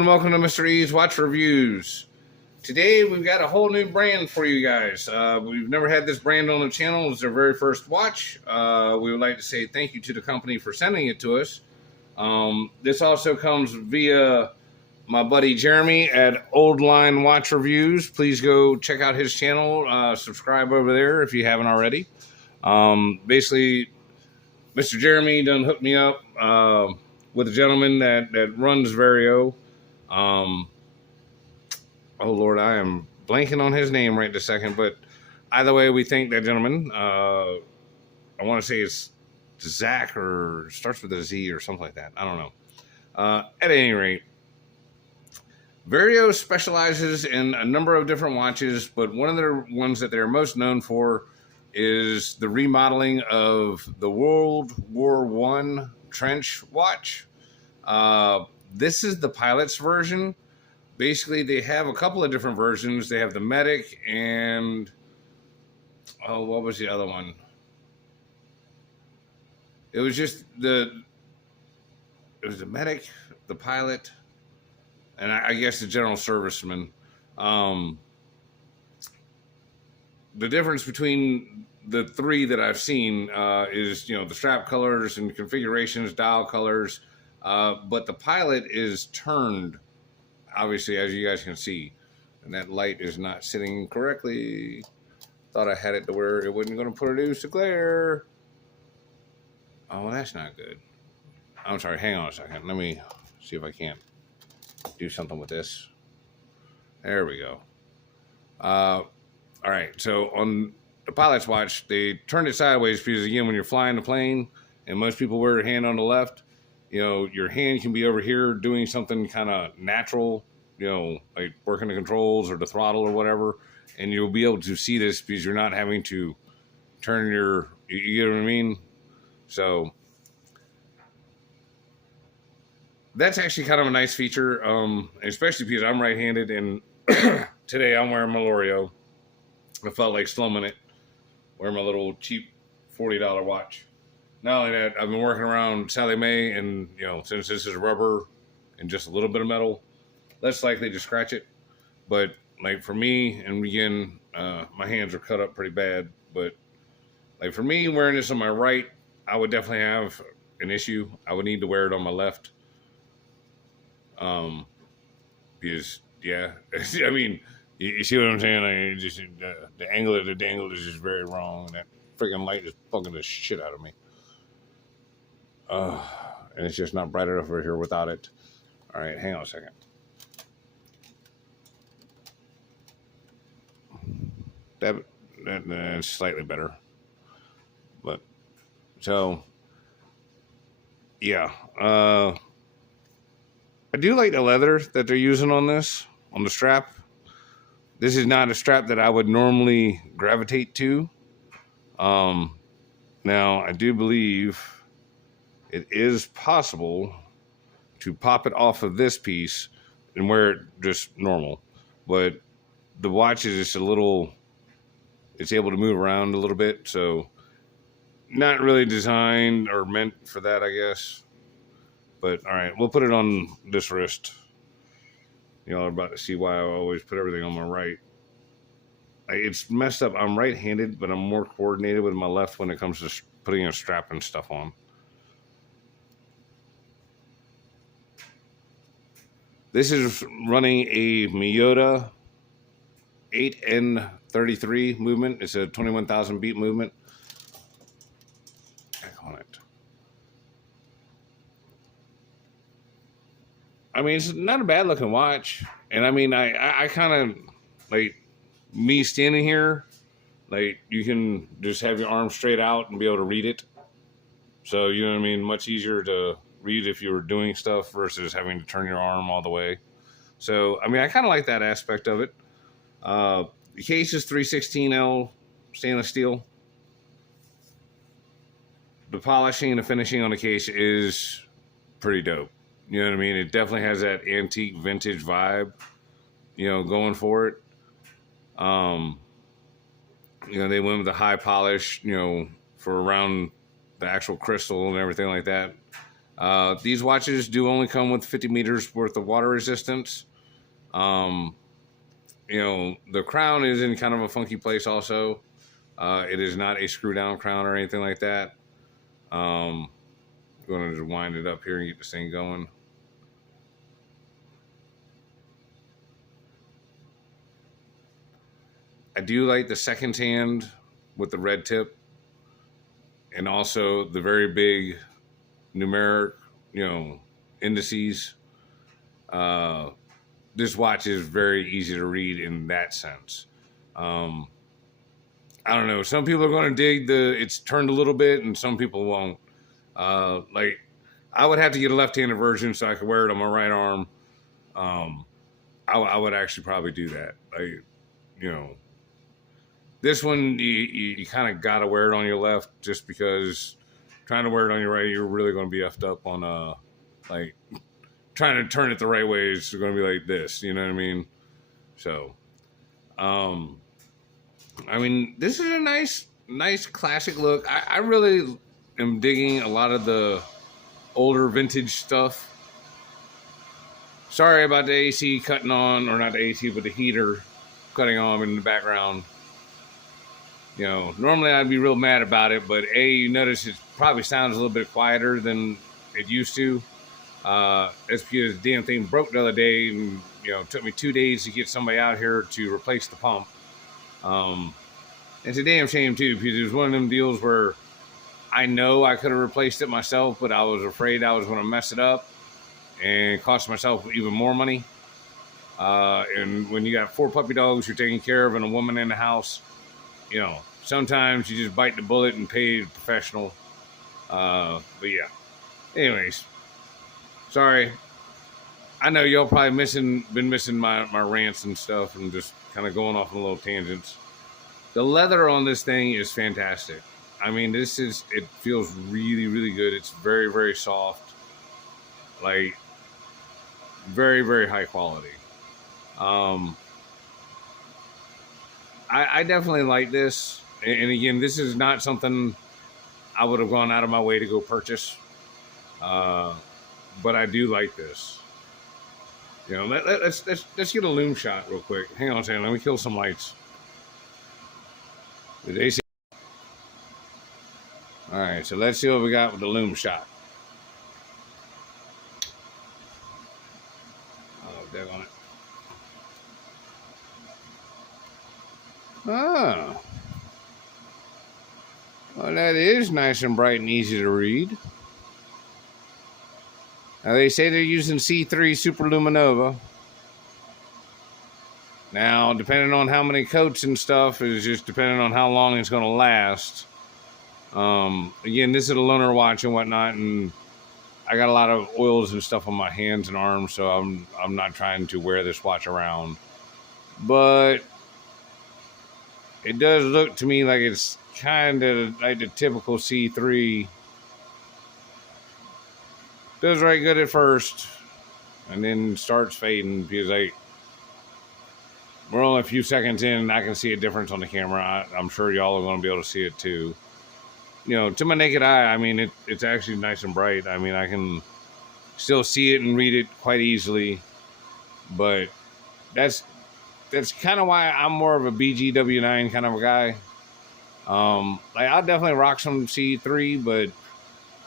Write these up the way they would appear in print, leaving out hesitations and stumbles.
and welcome to Mr. E's Watch Reviews. Today we've got a whole new brand for you guys. We've never had this brand on the channel. It's our very first watch. We would like to say thank you to the company for sending it to us. This also comes via my buddy Jeremy at Old Line Watch Reviews. Please go check out his channel. Subscribe over there if you haven't already. Basically, Mr. Jeremy done hooked me up with a gentleman that runs Vario. Oh Lord, I am blanking on his name right this second, but either way, we thank that gentleman. I want to say it's Zach or starts with a Z or something like that. I don't know. At any rate, Vario specializes in a number of different watches, but one of the ones that they're most known for is the remodeling of the World War I trench watch. This is the pilot's version. Basically, they have a couple of different versions. They have the medic and what was the other one? It was the medic, the pilot, and I guess the general serviceman. The difference between the three that I've seen is, the strap colors and configurations, dial colors, but the pilot is turned, obviously, as you guys can see, and that light is not sitting correctly. Thought I had it to where it wasn't going to produce a glare. Oh, well, that's not good. I'm sorry, hang on a second. Let me see if I can't do something with this. There we go. All right, so on the pilot's watch, they turned it sideways because, again, when you're flying the plane and most people wear their hand on the left, your hand can be over here doing something kind of natural, like working the controls or the throttle or whatever, and you'll be able to see this because you're not having to turn you get what I mean? So that's actually kind of a nice feature, especially because I'm right-handed, and today I'm wearing my Vario. I felt like slumming it, wearing my little cheap $40 watch. Not only that, I've been working around Sally Mae, and since this is rubber and just a little bit of metal, less likely to scratch it. But like for me, and again, my hands are cut up pretty bad, but like for me, wearing this on my right, I would definitely have an issue. I would need to wear it on my left. Because yeah, I mean, you see what I'm saying? Just the angle of the dangle is just very wrong, and that freaking light is fucking the shit out of me. And it's just not bright enough over here without it. All right, hang on a second. That's slightly better, but so yeah. I do like the leather that they're using on this, on the strap. This is not a strap that I would normally gravitate to. Now, I do believe it is possible to pop it off of this piece and wear it just normal. But the watch is just it's able to move around a little bit. So not really designed or meant for that, I guess. But all right, we'll put it on this wrist. Y'all are about to see why I always put everything on my right. It's messed up. I'm right-handed, but I'm more coordinated with my left when it comes to putting a strap and stuff on. This is running a Miyota 8N33 movement. It's a 21,000 beat movement. Back on it. I mean, it's not a bad looking watch. And I mean, I kind of like me standing here, like you can just have your arm straight out and be able to read it. So, you know what I mean? Much easier to read if you were doing stuff versus having to turn your arm all the way. So, I mean, I kind of like that aspect of it. The case is 316L stainless steel. The polishing and the finishing on the case is pretty dope. You know what I mean? It definitely has that antique vintage vibe, going for it. They went with the high polish, for around the actual crystal and everything like that. These watches do only come with 50 meters worth of water resistance. Um, the crown is in kind of a funky place also. It is not a screw down crown or anything like that. Going to just wind it up here and get this thing going. I do like the second hand with the red tip, and also the very big numeric, indices. This watch is very easy to read in that sense. I don't know. Some people are going to dig it's turned a little bit, and some people won't. Like, I would have to get a left-handed version so I could wear it on my right arm. I would actually probably do that. Like, this one, you kind of got to wear it on your left, just because trying to wear it on your right, you're really going to be effed up on, like, trying to turn it the right way is going to be like this, you know what I mean? So, this is a nice classic look. I really am digging a lot of the older vintage stuff. Sorry about the AC cutting on, or not the AC, but the heater cutting on in the background. Normally I'd be real mad about it, but you notice it probably sounds a little bit quieter than it used to. That's because the damn thing broke the other day, and it took me 2 days to get somebody out here to replace the pump. It's a damn shame too, because it was one of them deals where I know I could have replaced it myself, but I was afraid I was going to mess it up and cost myself even more money. And when you got 4 puppy dogs you're taking care of and a woman in the house, sometimes you just bite the bullet and pay a professional. But yeah. Anyways, sorry. I know y'all probably been missing my rants and stuff, and just kind of going off on little tangents. The leather on this thing is fantastic. I mean, it feels really, really good. It's very, very soft. Like, very, very high quality. I definitely like this. And again, this is not something I would have gone out of my way to go purchase. But I do like this. Let's get a loom shot real quick. Hang on a second. Let me kill some lights. With AC. All right, so let's see what we got with the loom shot. Oh, dead on it. Oh. Well, that is nice and bright and easy to read. Now, they say they're using C3 Superluminova. Now, depending on how many coats and stuff, is just depending on how long it's going to last. Again, this is a loaner watch and whatnot, and I got a lot of oils and stuff on my hands and arms, so I'm not trying to wear this watch around. But it does look to me like it's kind of like the typical C3. Does right good at first, and then starts fading because we're only a few seconds in, and I can see a difference on the camera. I'm sure y'all are going to be able to see it too. To my naked eye, I mean, it's actually nice and bright. I mean, I can still see it and read it quite easily. But that's kind of why I'm more of a BGW9 kind of a guy. I'll definitely rock some C3, but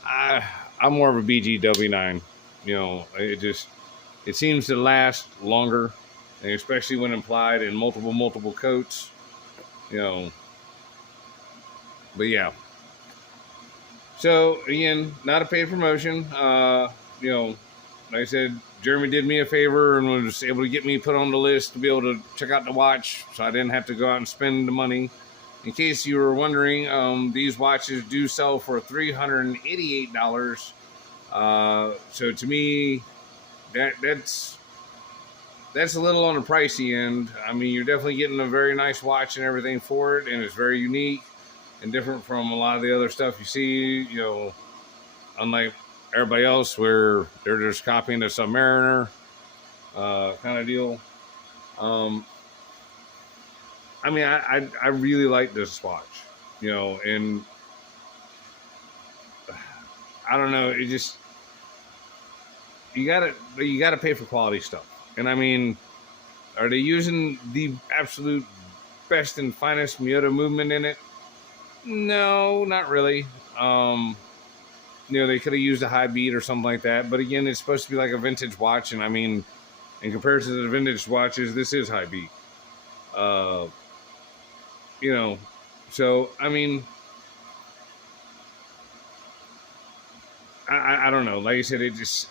I'm more of a BGW9. It seems to last longer, and especially when applied in multiple coats. But yeah. So again, not a paid promotion. Like I said, Jeremy did me a favor and was able to get me put on the list to be able to check out the watch, so I didn't have to go out and spend the money. In case you were wondering, these watches do sell for $388. So to me, that's a little on the pricey end. I mean, you're definitely getting a very nice watch and everything for it, and it's very unique and different from a lot of the other stuff you see, unlike everybody else where they're just copying the Submariner kind of deal. I really like this watch, and I don't know, you gotta pay for quality stuff. And I mean, are they using the absolute best and finest Miyota movement in it? No, not really. They could have used a high beat or something like that. But again, it's supposed to be like a vintage watch, and I mean, in comparison to the vintage watches, this is high beat. Uh, you know, so I mean, I don't know. Like I said, it just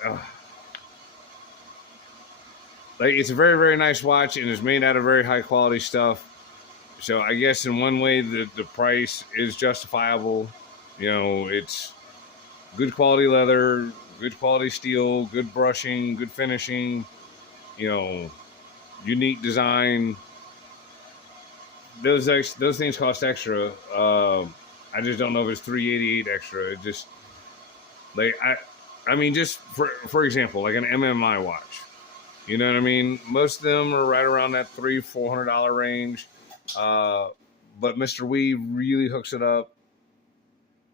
like it's a very very nice watch, and it's made out of very high quality stuff. So I guess in one way the price is justifiable. It's good quality leather, good quality steel, good brushing, good finishing. You know, unique design. Those things cost extra. I just don't know if it's $388 extra. It just like I mean, just for example, like an MMI watch. You know what I mean? Most of them are right around that $300-400 range. But Mr. Wee really hooks it up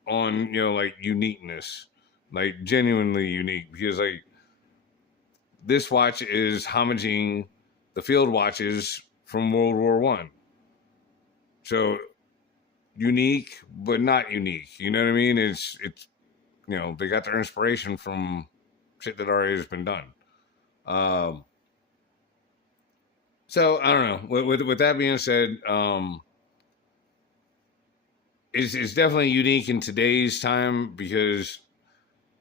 on like uniqueness, like genuinely unique, because like this watch is homaging the field watches from World War One. So unique, but not unique. You know what I mean? It's they got their inspiration from shit that already has been done. So I don't know. With that being said, it's definitely unique in today's time because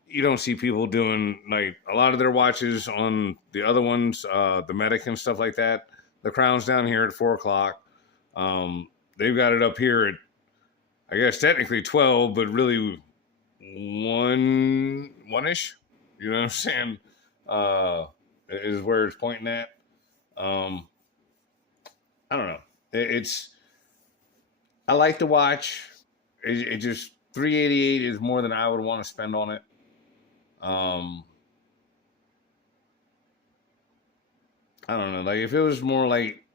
you don't see people doing like a lot of their watches on the other ones, the Medic and stuff like that. The Crown's down here at 4 o'clock. They've got it up here at, I guess technically 12, but really one-ish. You know what I'm saying? Is where it's pointing at. I don't know. I like the watch. It just $388 is more than I would want to spend on it. I don't know. Like if it was more like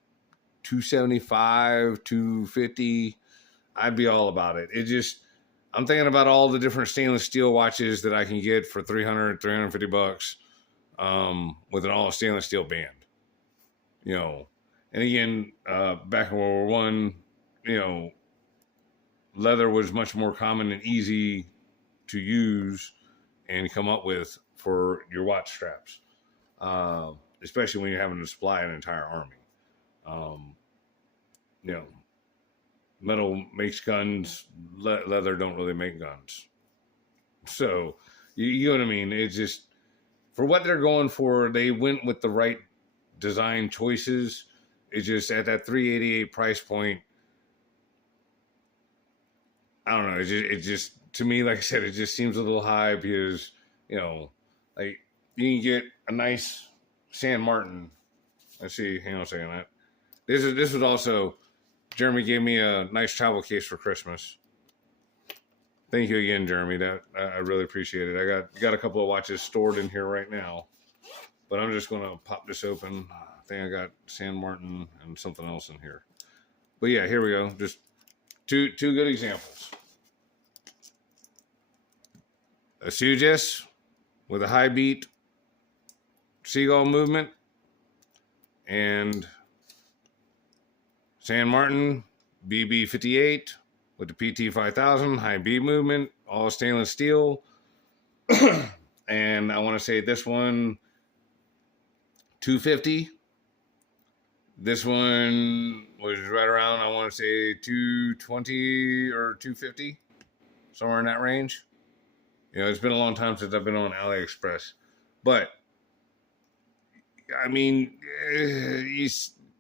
$275, $250, I'd be all about it. I'm thinking about all the different stainless steel watches that I can get for $350, with an all stainless steel band. And again, back in World War One, leather was much more common and easy to use and come up with for your watch straps, especially when you're having to supply an entire army. Metal makes guns, leather don't really make guns. So, you know what I mean? It's just, for what they're going for, they went with the right design choices. It's just at that $388 price point, I don't know. It just to me, like I said, it just seems a little high because like you can get a nice San Martin. Let's see. Hang on a second. This was also Jeremy gave me a nice travel case for Christmas. Thank you again, Jeremy. That I really appreciate it. I got a couple of watches stored in here right now, but I'm just gonna pop this open. I think I got San Martin and something else in here. But yeah, here we go. Just two good examples. A Sugis with a high beat seagull movement, and San Martin BB58 with the PT5000 high beat movement, all stainless steel. And I want to say this one $250. This one was right around, I want to say $220 or $250, somewhere in that range. It's been a long time since I've been on AliExpress, but I mean,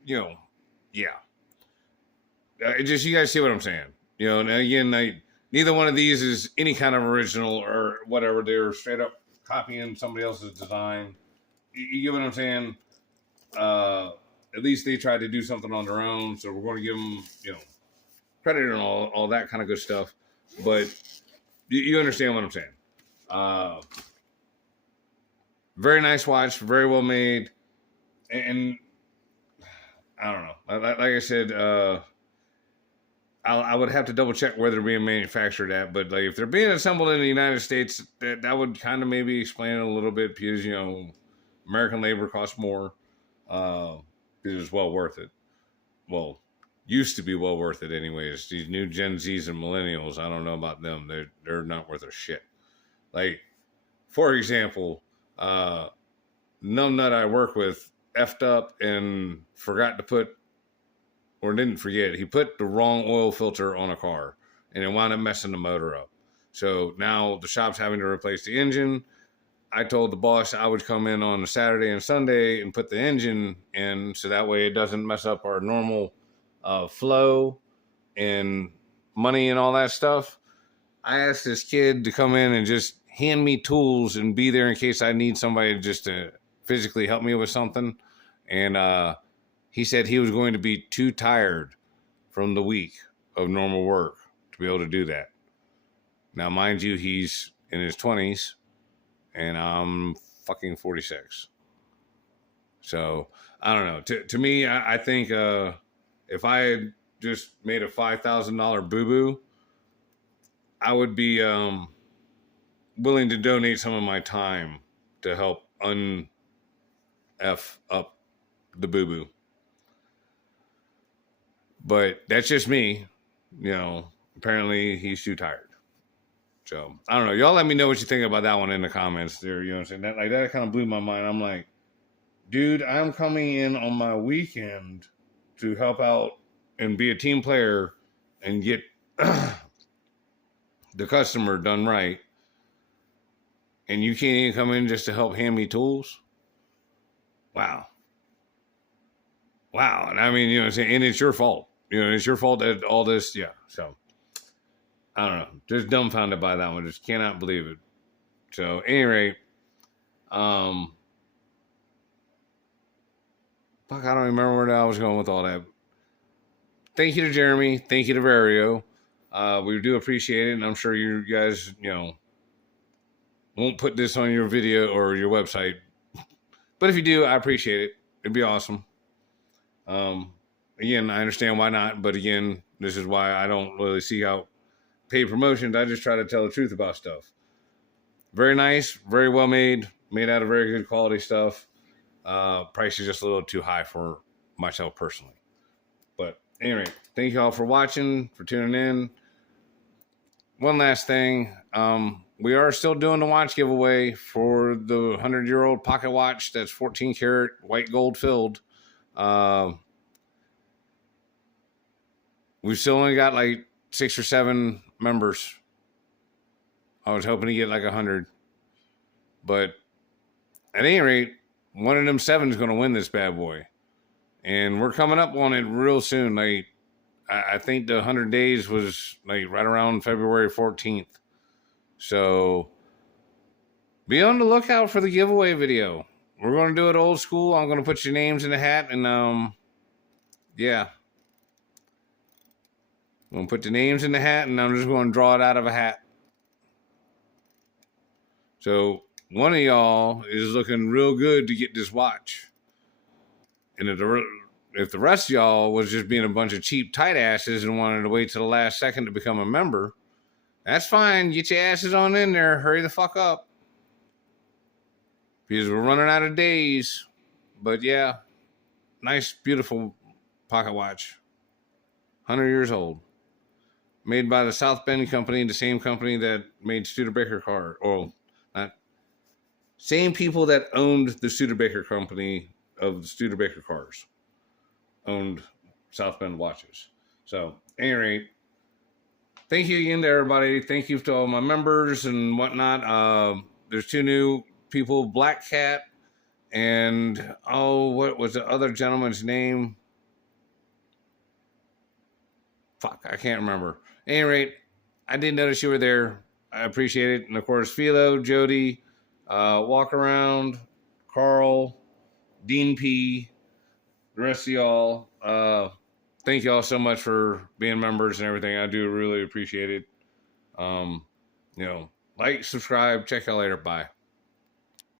yeah. Just you guys see what I'm saying, And again, neither one of these is any kind of original or whatever. They're straight up copying somebody else's design. You get what I'm saying? At least they tried to do something on their own, so we're going to give them, credit and all that kind of good stuff. But you understand what I'm saying? Very nice watch, very well made, and I don't know. Like I said, I would have to double check where they're being manufactured at, but like if they're being assembled in the United States, that would kind of maybe explain it a little bit because American labor costs more. It's well worth it. Well, used to be well worth it anyways. These new Gen Zs and millennials, I don't know about them. They're not worth a shit. Like for example, numbnut I work with effed up and forgot to put, or didn't forget, he put the wrong oil filter on a car and it wound up messing the motor up. So now the shop's having to replace the engine. I told the boss I would come in on a Saturday and Sunday and put the engine in so that way it doesn't mess up our normal flow and money and all that stuff. I asked this kid to come in and just hand me tools and be there in case I need somebody just to physically help me with something. And he said he was going to be too tired from the week of normal work to be able to do that. Now, mind you, he's in his 20s and I'm fucking 46. So I don't know. To me, I think if I had just made a $5,000 boo-boo, I would be willing to donate some of my time to help F up the boo-boo. But that's just me. Apparently he's too tired. So I don't know. Y'all let me know what you think about that one in the comments there. You know what I'm saying? That kind of blew my mind. I'm like, dude, I'm coming in on my weekend to help out and be a team player and get the customer done right. And you can't even come in just to help hand me tools? Wow. And I mean, what I'm saying? And it's your fault. It's your fault that all this, yeah. So, I don't know. Just dumbfounded by that one. Just cannot believe it. So, at any rate, fuck, I don't remember where I was going with all that. Thank you to Jeremy. Thank you to Vario. We do appreciate it, and I'm sure you guys, won't put this on your video or your website. But if you do, I appreciate it. It'd be awesome. Again, I understand why not, but again, this is why I don't really seek out paid promotions. I just try to tell the truth about stuff. Very nice, very well made out of very good quality stuff. Price is just a little too high for myself personally. But anyway, thank you all for watching, for tuning in. One last thing, we are still doing the watch giveaway for the 100-year-old pocket watch that's 14 karat white gold filled. We've still only got like 6 or 7 members. I was hoping to get like 100. But at any rate, one of them 7 is going to win this bad boy. And we're coming up on it real soon. Like, I think the 100 days was like right around February 14th. So be on the lookout for the giveaway video. We're going to do it old school. I'm going to put your names in the hat and, yeah. I'm going to put the names in the hat, and I'm just going to draw it out of a hat. So one of y'all is looking real good to get this watch. And if the rest of y'all was just being a bunch of cheap tight asses and wanted to wait till the last second to become a member, that's fine. Get your asses on in there. Hurry the fuck up. Because we're running out of days. But yeah, nice, beautiful pocket watch. 100 years old. Made by the South Bend Company, the same company that made Studebaker car. Or not. Same people that owned the Studebaker Company of the Studebaker cars. Owned South Bend watches. So, at any rate, thank you again to everybody. Thank you to all my members and whatnot. There's 2 new people, Black Cat and, what was the other gentleman's name? Fuck, I can't remember. At any rate, I did notice you were there. I appreciate it. And of course, Philo, Jody, Walk Around, Carl, Dean P, the rest of y'all. Thank you all so much for being members and everything. I do really appreciate it. Like, subscribe, check y'all later. Bye.